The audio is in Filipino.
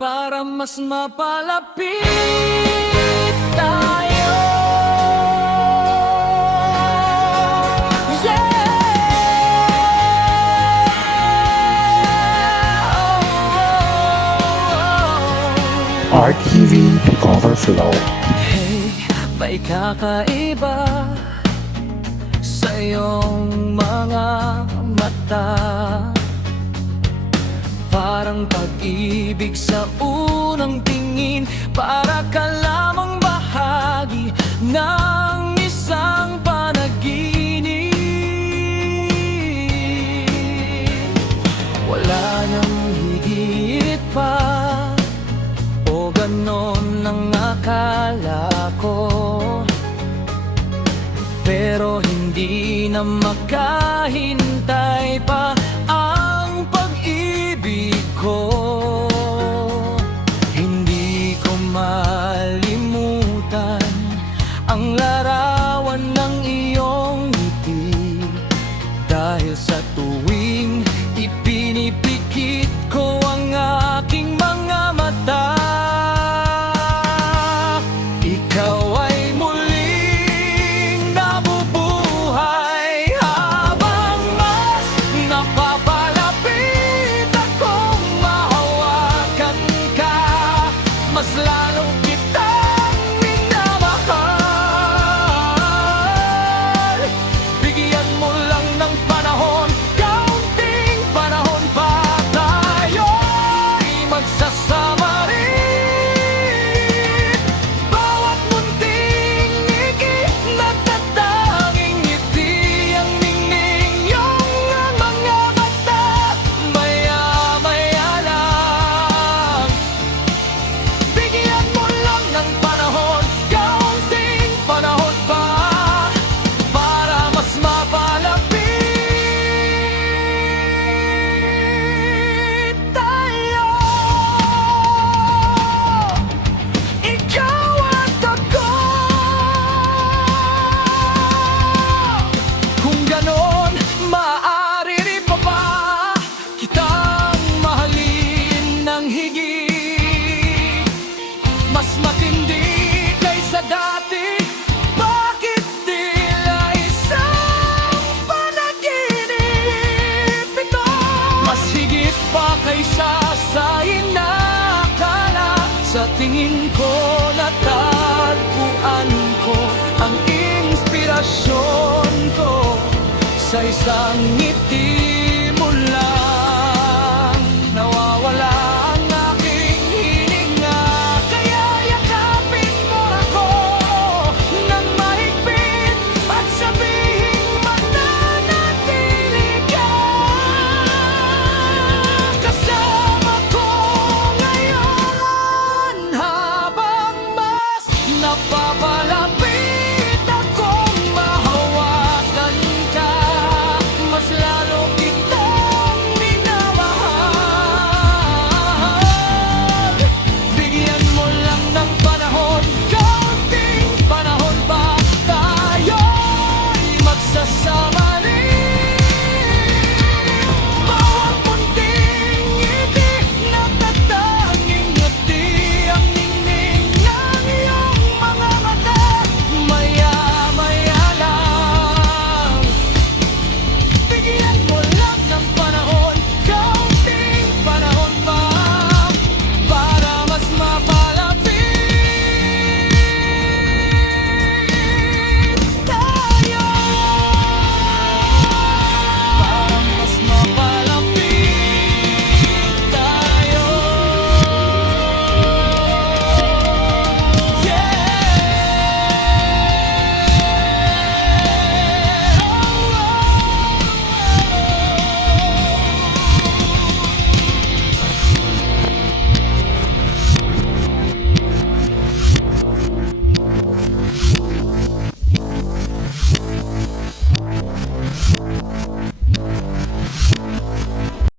para mas mapalapit tayo. RTV Overflow. Hey, may kakaiba sa iyong mga mata, parang pag-ibig sa unang tingin, para ka lamang bahagi ng isang panaginip. Wala nang higit pa, o ganon ang akala ko, pero hindi na makahintay pa ang pag-ibig ko. Hindi ko malimutan ang larawan ng iyong ngiti, dahil sa tuwing ipinipikit ko ang aking mga mata, ikaw ay muling nabubuhay. Habang mas napapalapit akong mahawakan ka, mas lalong kitang minamahal. Bigyan mo lang ng panahon, kaunting panahon pa, tayo'y magsasama rin. Bawat munting ngiti, natatanging ngiti ang ningning iyong mga mata. Maya-maya lang, bigyan mo lang ng panahon, kaunting panahon pa, para mas mapalapit tayo. Ikaw at ako. Kung ganon, maaari rin pa ba kitang mahalin ng higit, mas matindi kaysa dati? Bakit tila isang panaginip ito? Mas higit pa kaysa sa inakala. Sa tingin ko, natagpuan ko ang inspirasyon ko sa isang ngiti.